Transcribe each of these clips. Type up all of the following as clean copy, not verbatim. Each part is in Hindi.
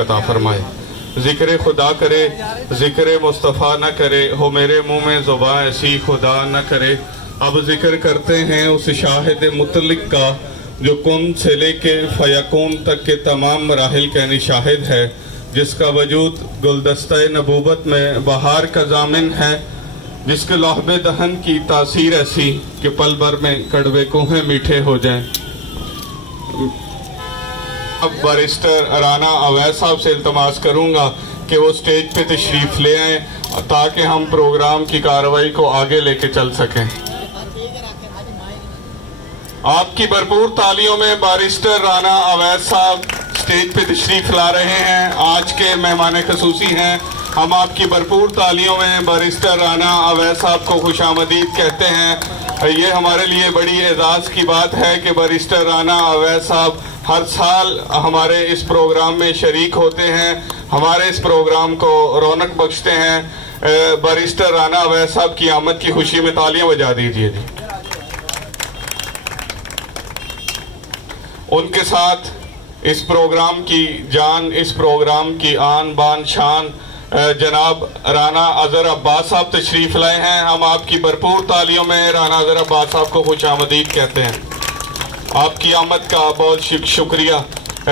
अता फरमाए जिक्र खुदा करे जिक्र मुस्तफ़ा न करे, हो मेरे मुंह में ज़ुबान ऐसी खुदा न करे। अब जिक्र करते हैं उस शाहिद मुतलिक का जो कुन से लेके फयकून तक के तमाम मराहिल का शाहिद है, जिसका वजूद गुलदस्ता नबूवत में बहार का जामिन है, जिसके लौहबे दहन की तासीर ऐसी कि पल भर में कड़वे कुहें मीठे हो जाएं। अब बैरिस्टर राना अवैस साहब से इल्तमास करूंगा कि वो स्टेज पे तशरीफ ले आए ताकि हम प्रोग्राम की कार्रवाई को आगे लेके चल सकें। आपकी भरपूर तालियों में बैरिस्टर राना अवैस साहब स्टेज पे तशरीफ ला रहे हैं, आज के मेहमान खसूसी हैं। हम आपकी भरपूर तालियों में बैरिस्टर राना अवैस साहब को खुशामदीद कहते हैं। ये हमारे लिए बड़ी एजाज़ की बात है कि बैरिस्टर राना अवैस साहब हर साल हमारे इस प्रोग्राम में शरीक होते हैं, हमारे इस प्रोग्राम को रौनक बख्शते हैं। बैरिस्टर राना अवैस साहब की आमद की खुशी में तालियां बजा दीजिए जी। उनके साथ इस प्रोग्राम की जान, इस प्रोग्राम की आन बान शान जनाब राना अजहर अब्बास साहब तशरीफ लाए हैं। हम आपकी भरपूर तालियों में राना अजहर अब्बास साहब को खुशामदीद कहते हैं। आपकी आमद का बहुत शुक्रिया।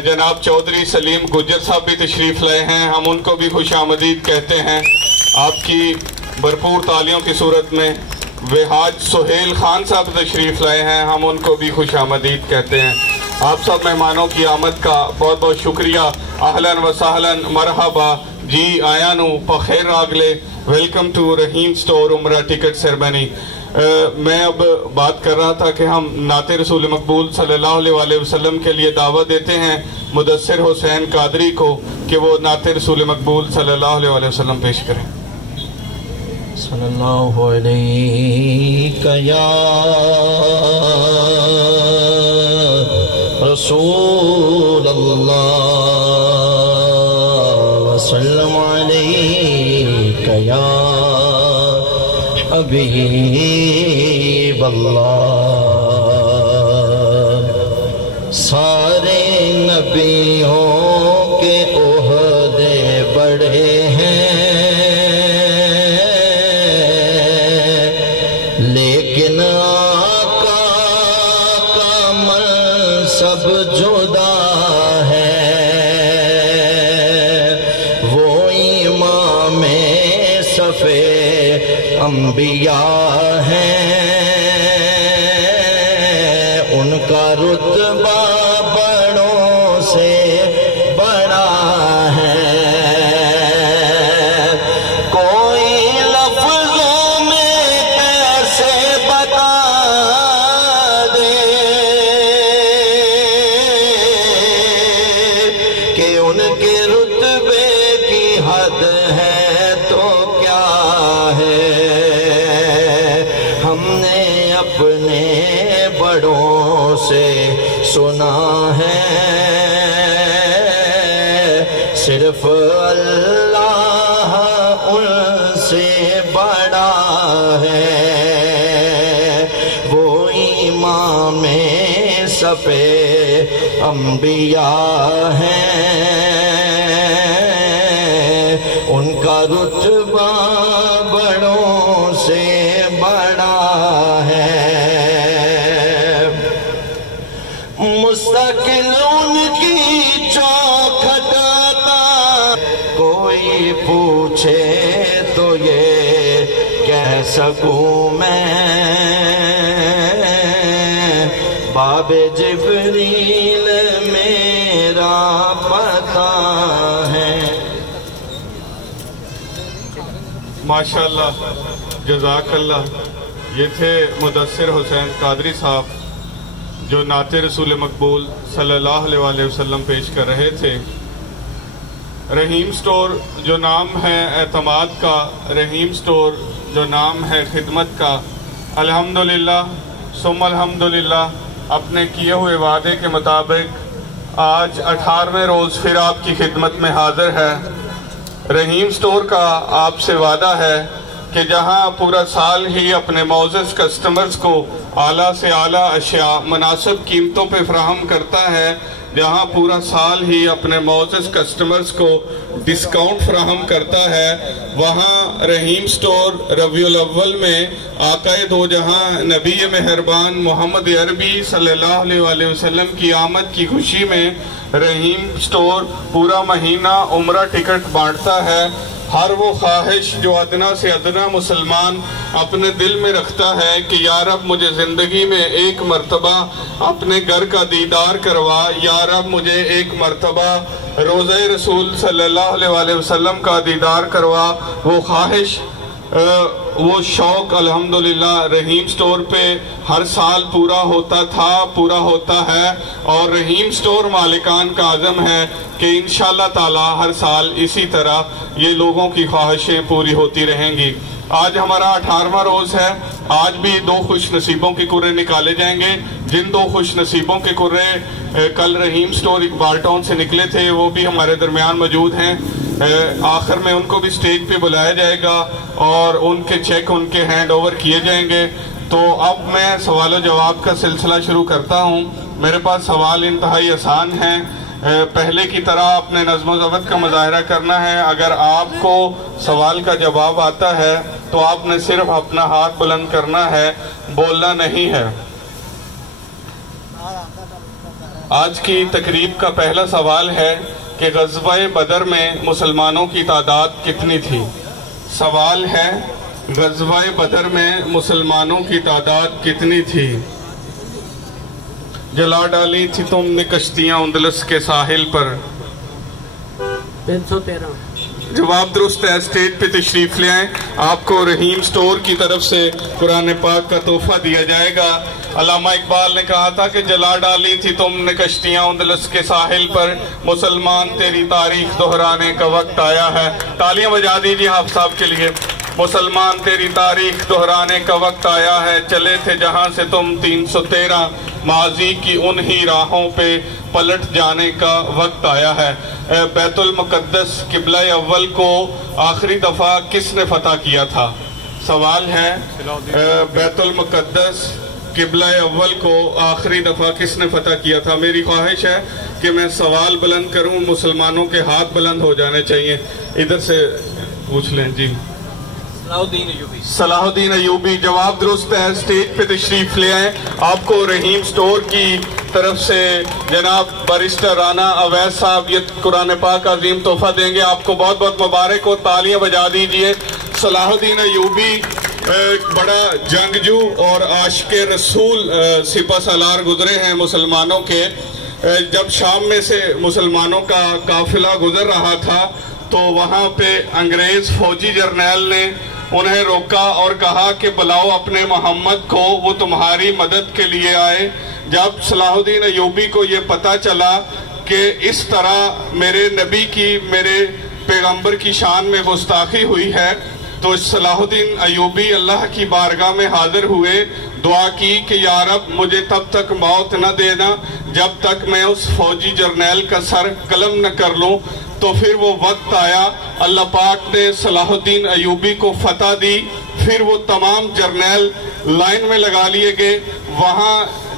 जनाब चौधरी सलीम गुज्जर साहब भी तशरीफ लाए हैं, हम उनको भी खुशामदीद कहते हैं। आपकी भरपूर तालियों की सूरत में वेहाज सुहेल खान साहब तशरीफ लाए हैं, हम उनको भी खुशामदीद कहते हैं। आप सब मेहमानों की आमद का बहुत बहुत शुक्रिया। अहलन व सहलन मरहबा जी आयानु पखेर आगले। वेलकम टू रहीम स्टोर उम्रा टिकट सेरेमनी। मैं अब बात कर रहा था कि हम नाते रसूल मकबूल सल्लल्लाहु अलैहि वसल्लम के लिए दावत देते हैं मुदस्सिर हुसैन कादरी को कि वो नाते रसूल मकबूल सल्लल्लाहु अलैहि वसल्लम पेश करें। सल्लल्लाहु अलैहि या रसूल अल्लाह वसल्लम अलैहि या हबीब अल्लाह। सारे नबियों के ओहदे बड़े हैं, लेकिन आका का मनसब जुदा है। वो इमाम सफ़े अंबिया हैं, उनका रुतबा बड़ों से बड़ा है। कोई लफ्ज़ों में कैसे बता दे कि उनके रुतबे की हद है तो क्या है। हमने अपने बड़ों से सुना है, सिर्फ अल्लाह उनसे बड़ा है। वो इमाम सफ़े अंबिया हैं, उनका रुतबा बड़ों से बड़ा है। मुस्तकिल उनकी चौखटा, कोई पूछे तो ये कह सकूं मैं, बाबे जिब्रील मेरा पता है। माशाअल्लाह, जज़ाकल्लाह। ये थे मुदस्सिर हुसैन कादरी साहब जो नाते रसूल मकबूल सल्लल्लाहु अलैहि वसल्लम पेश कर रहे थे। रहीम स्टोर जो नाम है एतमाद का, रहीम स्टोर जो नाम है खिदमत का, अल्हम्दुलिल्लाह सुम्मा अल्हम्दुलिल्लाह अपने किए हुए वादे के मुताबिक आज 18वें रोज़ फिर आपकी खिदमत में हाजिर है। रहीम स्टोर का आपसे वादा है कि जहां पूरा साल ही अपने मौजूद कस्टमर्स को आला से आला अशिया मुनासिब कीमतों पे फराहम करता है, जहां पूरा साल ही अपने मौजूद कस्टमर्स को डिस्काउंट फराहम करता है, वहां रहीम स्टोर रबीउल अव्वल में आकाए दो जहां नबी मेहरबान मोहम्मद अरबी सल्लल्लाहु अलैहि वसल्लम की आमद की खुशी में रहीम स्टोर पूरा महीना उम्रा टिकट बांटता है। हर वो ख्वाहिश जो अदना से अदना मुसलमान अपने दिल में रखता है कि या रब मुझे ज़िंदगी में एक मर्तबा अपने घर का दीदार करवा, या रब मुझे एक मर्तबा रोज़े रसूल सल्लल्लाहु अलैहि वसल्लम का दीदार करवा, वो ख्वाहिश वो शौक़ अल्हम्दुलिल्लाह रहीम स्टोर पे हर साल पूरा होता था, पूरा होता है। और रहीम स्टोर मालिकान का आज़म है कि इंशाअल्लाह ताला हर साल इसी तरह ये लोगों की ख्वाहिशें पूरी होती रहेंगी। आज हमारा 18वां रोज़ है। आज भी 2 खुश नसीबों के कुर्रे निकाले जाएंगे। जिन 2 खुश नसीबों के कुर्रे कल रहीम स्टोर इकबाल टाउन से निकले थे वो भी हमारे दरमियान मौजूद हैं। आखिर में उनको भी स्टेज पे बुलाया जाएगा और उनके चेक उनके हैंड ओवर किए जाएंगे। तो अब मैं सवाल जवाब का सिलसिला शुरू करता हूँ। मेरे पास सवाल इंतहाई आसान है। पहले की तरह अपने नज़्म ज़ब्त का मुज़ाहरा करना है। अगर आपको सवाल का जवाब आता है तो आपने सिर्फ अपना हाथ बुलंद करना है, बोलना नहीं है। आज की तकरीब का पहला सवाल है कि ग़ज़वा-ए बदर में मुसलमानों की तादाद कितनी थी। सवाल है, ग़ज़वा-ए बदर में मुसलमानों की तादाद कितनी थी। जला डाली थी तुमने कश्तियां उंदलस के साहिल पर। 313। जवाब दुरुस्त है। स्टेज पे तशरीफ ले आए। आपको रहीम स्टोर की तरफ से कुरान पाक का तोहफा दिया जाएगा। अल्लामा इकबाल ने कहा था कि जला डाली थी तुमने कश्तियां उंदलस के साहिल पर, मुसलमान तेरी तारीख दोहराने का वक्त आया है। तालियां बजा दीजिए आप साहब के लिए। मुसलमान तेरी तारीख दोहराने का वक्त आया है, चले थे जहां से तुम 313, माजी की उन्हीं राहों पे पलट जाने का वक्त आया है। बैतुल मुक़द्दस किबला अव्वल को आखिरी दफ़ा किसने फतह किया था। सवाल है, बैतुल मुक़द्दस किबला अव्वल को आखिरी दफ़ा किसने फतह किया था। मेरी ख्वाहिश है कि मैं सवाल बुलंद करूं, मुसलमानों के हाथ बुलंद हो जाने चाहिए। इधर से पूछ लें जी। सलाहुद्दीन अयूबी। जवाब दुरुस्त है। स्टेज पे तशरीफ ले आए। आपको रहीम स्टोर की तरफ से जनाब बारिस्टर राना अवैस साहब ये कुरान पाक का अजीम तोहफा देंगे। आपको बहुत बहुत मुबारक हो। तालियां बजा दीजिए। सलाहुद्दीन अयूबी बड़ा जंगजू और आशिक़े रसूल सिपा सालार गुजरे हैं मुसलमानों के। जब शाम में से मुसलमानों का काफिला गुजर रहा था तो वहाँ पे अंग्रेज फौजी जर्नैल ने उन्हें रोका और कहा कि बुलाओ अपने मोहम्मद को, वो तुम्हारी मदद के लिए आए। जब सलाहुद्दीन अयूबी को ये पता चला कि इस तरह मेरे नबी की, मेरे पैगंबर की शान में गुस्ताखी हुई है, तो सलाहुद्दीन अयूबी अल्लाह की बारगाह में हाजिर हुए, दुआ की कि या रब मुझे तब तक मौत न देना जब तक मैं उस फौजी जर्नैल का सर कलम न कर लूं। तो फिर वो वक्त आया, अल्लाह पाक ने सलाहुद्दीन अयूबी को फतह दी। फिर वो तमाम जर्नैल लाइन में लगा लिए गए। वहाँ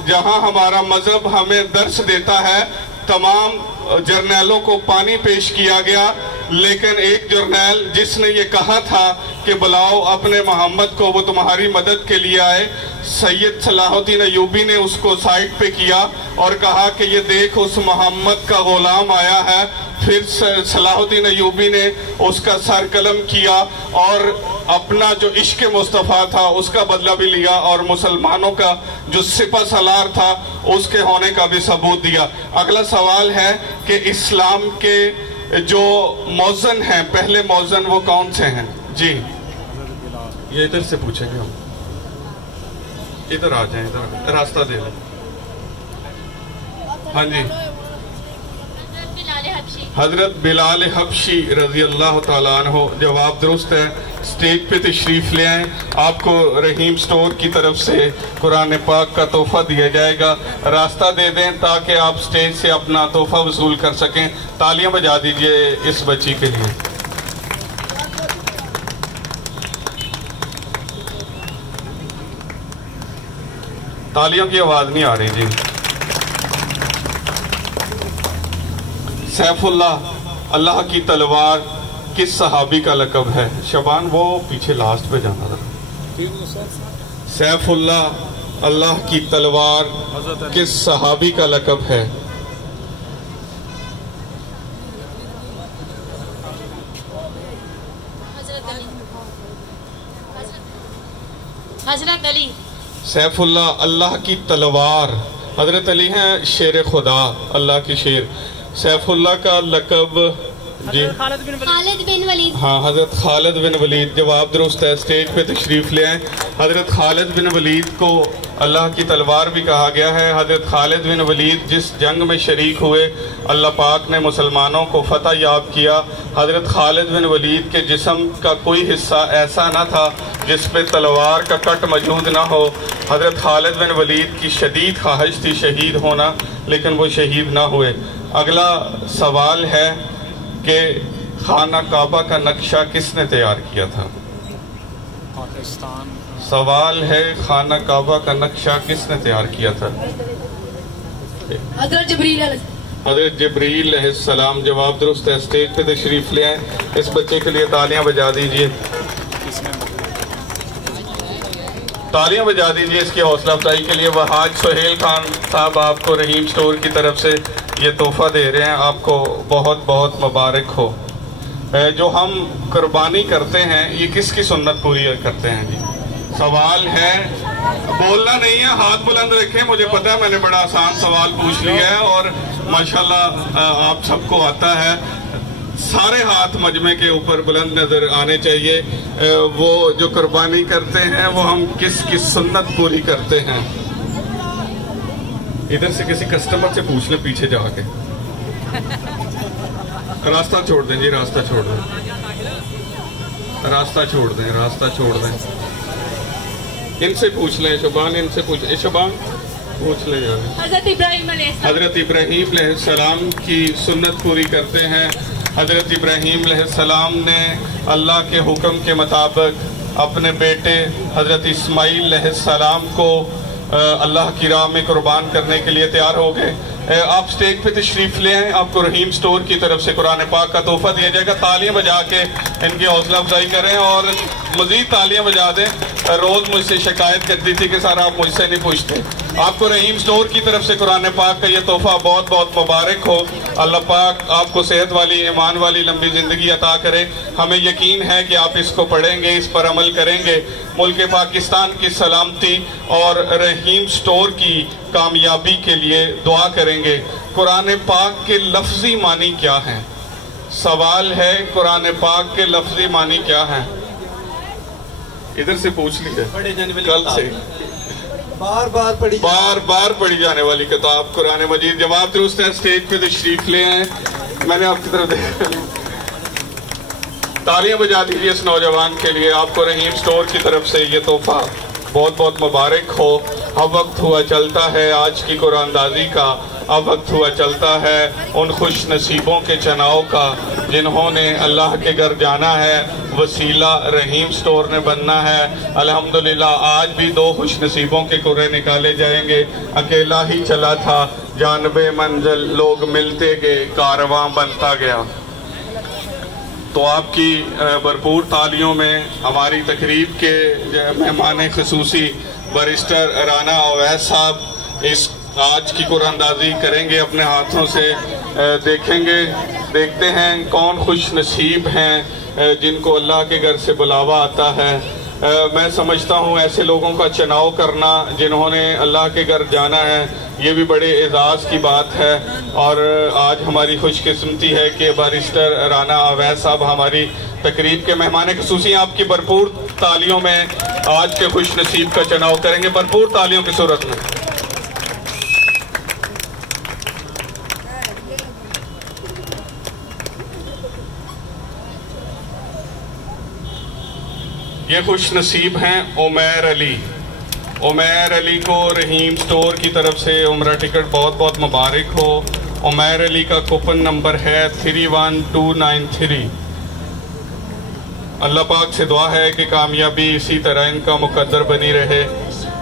जहाँ हमारा मजहब हमें दर्श देता है, तमाम जर्नैलों को पानी पेश किया गया, लेकिन एक जर्नैल जिसने ये कहा था कि बुलाओ अपने मोहम्मद को, वो तुम्हारी मदद के लिए आए, सैयद सलाहुद्दीन अयूबी ने उसको साइड पे किया और कहा कि ये देख उस मोहम्मद का गुलाम आया है, फिर सलाहुद्दीन अयूबी ने उसका सर कलम किया और अपना जो इश्क मुस्तफ़ा था उसका बदला भी लिया और मुसलमानों का जो सिपह सलार था उसके होने का भी सबूत दिया। अगला सवाल है कि इस्लाम के जो मौज़न हैं, पहले मौज़न वो कौन से हैं? जी ये इधर से पूछेंगे हम, इधर आ जाएं, इधर रास्ता दे लें। हाँ जी, हजरत बिलाल हबशी रजी अल्लाह ताला अन्हो। जवाब दुरुस्त है। स्टेज पे तशरीफ ले आए, आपको रहीम स्टोर की तरफ से कुरान पाक का तोहफा दिया जाएगा। रास्ता दे दें ताकि आप स्टेज से अपना तोहफा वसूल कर सकें। तालियां बजा दीजिए इस बच्ची के लिए। तालियों की आवाज नहीं आ रही जी। सैफुल्लाह, अल्लाह की तलवार किस सहाबी का लक़ब है? शबान वो पीछे लास्ट पे जाना था। सैफुल्लाह, अल्लाह की तलवार किस सहाबी का लक़ब है? हजरत अली। सैफुल्लाह, अल्लाह की तलवार, हजरत अली हैं शेर खुदा, अल्लाह के शेर। सैफुल्लाह का लक़ब जी खालिद बिन वलीद। हाँ, हजरत खालिद बिन वलीद। जवाब दुरुस्त है। स्टेज पे तशरीफ ले आए। हजरत खालिद बिन वलीद को अल्लाह की तलवार भी कहा गया है। हजरत खालिद बिन वलीद जिस जंग में शरीक हुए, अल्लाह पाक ने मुसलमानों को फतह याब किया। हजरत खालिद बिन वलीद के जिस्म का कोई हिस्सा ऐसा ना था जिस पे तलवार का कट मौजूद ना हो। हजरत खालिद बिन वलीद की शदीद ख्वाहिश थी शहीद होना, लेकिन वो शहीद ना हुए। अगला सवाल है कि खाना काबा का नक्शा किसने तैयार किया था? पाकिस्तान। सवाल है, खाना काबा का नक्शा किसने तैयार किया था? हजरत जिब्रील। हजरत जिब्रील अलैहिस्सलाम। जवाब दुरुस्त है। स्टेज पे तशरीफ ले आए। इस बच्चे के लिए तालियां बजा दीजिए, तालियां बजा दीजिए इसकी हौसला अफजाई के लिए। वहाज सोहेल खान साहब आपको रहीम स्टोर की तरफ से ये तोहफा दे रहे हैं, आपको बहुत बहुत मुबारक हो। जो हम कुर्बानी करते हैं ये किसकी सुन्नत पूरी करते हैं जी? सवाल है, बोलना नहीं है, हाथ बुलंद रखें। मुझे पता है मैंने बड़ा आसान सवाल पूछ लिया है और माशाल्लाह आप सबको आता है। सारे हाथ मजमे के ऊपर बुलंद नजर आने चाहिए। वो जो कुर्बानी करते हैं वो हम किस सुन्नत पूरी करते हैं? इधर से किसी कस्टमर से पूछ ले पीछे जाके। रास्ता छोड़ दें जी, रास्ता छोड़ दें, रास्ता छोड़ दें, रास्ता छोड़ दें। इनसे पूछ लें शबान, इनसे पूछ, शबान पूछ लें यार। हजरत इब्राहीम अलैहिस्सलाम की सुन्नत पूरी करते हैं। हजरत इब्राहीम अलैहिस्सलाम ने अल्लाह के हुक्म के मुताबिक अपने बेटे हजरत इस्माईल अलैहिस्सलाम को अल्लाह की राह में कुर्बान करने के लिए तैयार हो गए। आप स्टेज पे तशरीफ ले आए, आपको रहीम स्टोर की तरफ से कुरान पाक का तोहफा दिया जाएगा। तालियां बजा के इनकी हौसला अफजाई करें और मजीद तालियां बजा दें। रोज मुझसे शिकायत करती थी कि सर आप मुझसे नहीं पूछते। आपको रहीम स्टोर की तरफ से कुरान पाक का ये तोहफा बहुत बहुत मुबारक हो। अल्लाह पाक आपको सेहत वाली, ईमान वाली लंबी जिंदगी अता करे। हमें यकीन है कि आप इसको पढ़ेंगे, इस पर अमल करेंगे। मुल्क पाकिस्तान की सलामती और रहीम स्टोर की कामयाबी के लिए दुआ करेंगे। कुरान पाक के लफ्जी मानी क्या है? सवाल है, कुरान पाक के लफ्जी मानी क्या है? इधर से पूछ लीजिए। कल से बार बार पढ़ी जाने वाली किताब कुरान मजीद। जवाब दुरुस्त है। स्टेज पे तशरीफ ले आए। मैंने आपकी तरफ देखा। तालियां बजा दीजिए इस नौजवान के लिए। आपको रहीम स्टोर की तरफ से ये तोहफा बहुत बहुत मुबारक हो। अब वक्त हुआ चलता है आज की कुरानदाजी का, अब वक्त हुआ चलता है उन खुश नसीबों के चुनाव का जिन्होंने अल्लाह के घर जाना है। वसीला रहीम स्टोर ने बनना है। अल्हम्दुलिल्लाह आज भी 2 खुश नसीबों के कुर्रे निकाले जाएंगे। अकेला ही चला था जानबे मंजिल, लोग मिलते गए, कारवां बनता गया। तो आपकी भरपूर तालियों में हमारी तकरीब के मेहमान खुसूसी बैरिस्टर राना अवैस साहब इस आज की कुरानंदाजी करेंगे अपने हाथों से। देखते हैं कौन खुश नसीब हैं जिनको अल्लाह के घर से बुलावा आता है। मैं समझता हूँ ऐसे लोगों का चुनाव करना जिन्होंने अल्लाह के घर जाना है, ये भी बड़े एजाज़ की बात है। और आज हमारी खुशकिस्मती है कि बारिस्टर राना अवैस साहब हमारी तकरीब के मेहमान खुसूसी आपकी भरपूर तालियों में आज के खुश नसीब का चुनाव करेंगे, भरपूर तालियों की सूरत में। ये खुश नसीब हैं उमैर अली। उमैर अली को रहीम स्टोर की तरफ से उम्रा टिकट बहुत बहुत मुबारक हो। उमैर अली का कूपन नंबर है 31293। अल्लाह पाक से दुआ है कि कामयाबी इसी तरह इनका मुकद्दर बनी रहे।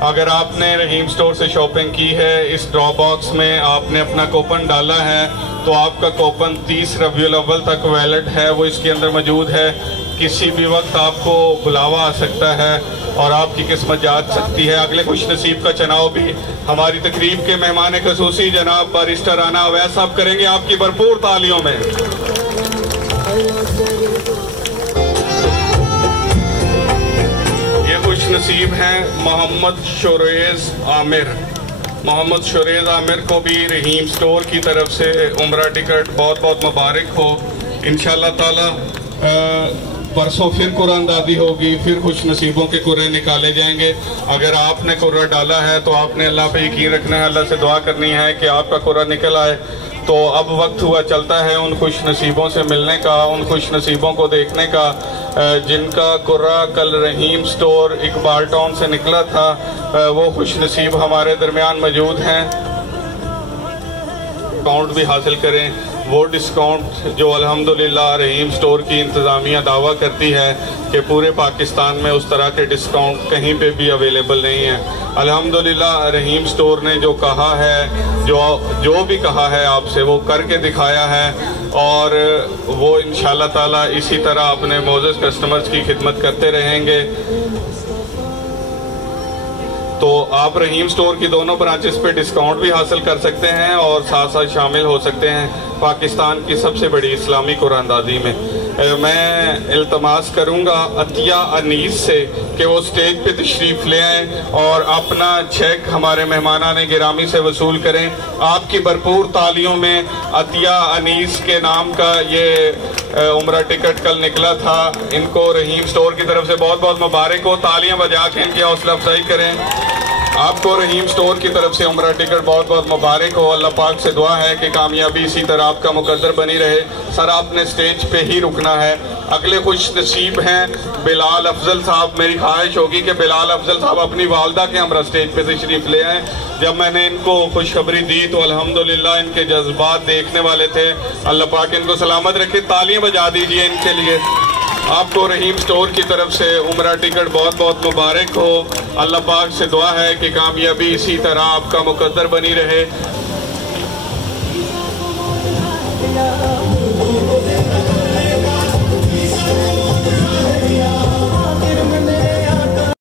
अगर आपने रहीम स्टोर से शॉपिंग की है, इस ड्रॉ बॉक्स में आपने अपना कूपन डाला है तो आपका कूपन 30 रबीउल अव्वल तक वैलिड है, वो इसके अंदर मौजूद है। किसी भी वक्त आपको बुलावा आ सकता है और आपकी किस्मत जाग सकती है। अगले खुश नसीब का चुनाव भी हमारी तकरीब के मेहमान खसूसी जनाब बारिस्टर राना अवैस साहब करेंगे आपकी भरपूर तालियों में। ये खुश नसीब हैं मोहम्मद शोरेज आमिर। मोहम्मद शोरेज आमिर को भी रहीम स्टोर की तरफ से उम्रा टिकट बहुत बहुत मुबारक हो। इंशाअल्लाह ताला परसों फिर कुरानदादी होगी, फिर खुश नसीबों के कुर्रे निकाले जाएंगे। अगर आपने कुर्रा डाला है तो आपने अल्लाह पे यकीन रखना है, अल्लाह से दुआ करनी है कि आपका कुर्रा निकल आए। तो अब वक्त हुआ चलता है उन खुश नसीबों से मिलने का, उन खुश नसीबों को देखने का जिनका कुर्रा कल रहीम स्टोर इकबाल टाउन से निकला था। वो खुश नसीब हमारे दरमियान मौजूद हैं। डिस्काउंट भी हासिल करें, वो डिस्काउंट जो अल्हम्दुलिल्लाह रहीम स्टोर की इंतज़ामिया दावा करती है कि पूरे पाकिस्तान में उस तरह के डिस्काउंट कहीं पे भी अवेलेबल नहीं है। अल्हम्दुलिल्लाह रहीम स्टोर ने जो कहा है, जो भी कहा है आपसे, वो करके दिखाया है और वो इंशाअल्लाह ताला इसी तरह अपने मोअज़्ज़ज़ कस्टमर्स की खिदमत करते रहेंगे। तो आप रहीम स्टोर की दोनों ब्रांचेस पे डिस्काउंट भी हासिल कर सकते हैं और साथ साथ शामिल हो सकते हैं पाकिस्तान की सबसे बड़ी इस्लामी कुरानदादी में। मैं इल्तमास करूंगा अतिया अनीस से कि वो स्टेज पे तशरीफ ले आए और अपना चेक हमारे मेहमानाने गिरामी से वसूल करें। आपकी भरपूर तालियों में अतिया अनीस के नाम का ये उम्रा टिकट कल निकला था, इनको रहीम स्टोर की तरफ से बहुत बहुत मुबारक हो। तालियां बजा के इनकी हौसला अफजाई करें। आपको रहीम स्टोर की तरफ से उम्रा टिकट बहुत बहुत मुबारक हो। अल्लाह पाक से दुआ है कि कामयाबी इसी तरह आपका मुकद्दर बनी रहे। सर आपने स्टेज पे ही रुकना है। अगले खुश नसीब हैं बिलाल अफजल साहब। मेरी ख्वाहिश होगी कि बिलाल अफजल साहब अपनी वालदा के हमरा स्टेज पे तशरीफ ले आए। जब मैंने इनको खुशखबरी दी तो अल्हम्दुलिल्लाह इनके जज्बात देखने वाले थे। अल्लाह पाक इनको सलामत रखे। तालियां बजा दीजिए इनके लिए। आपको रहीम स्टोर की तरफ से उम्रा टिकट बहुत बहुत मुबारक हो। अल्लाह पाक से दुआ है कि कामयाबी इसी तरह आपका मुकद्दर बनी रहे।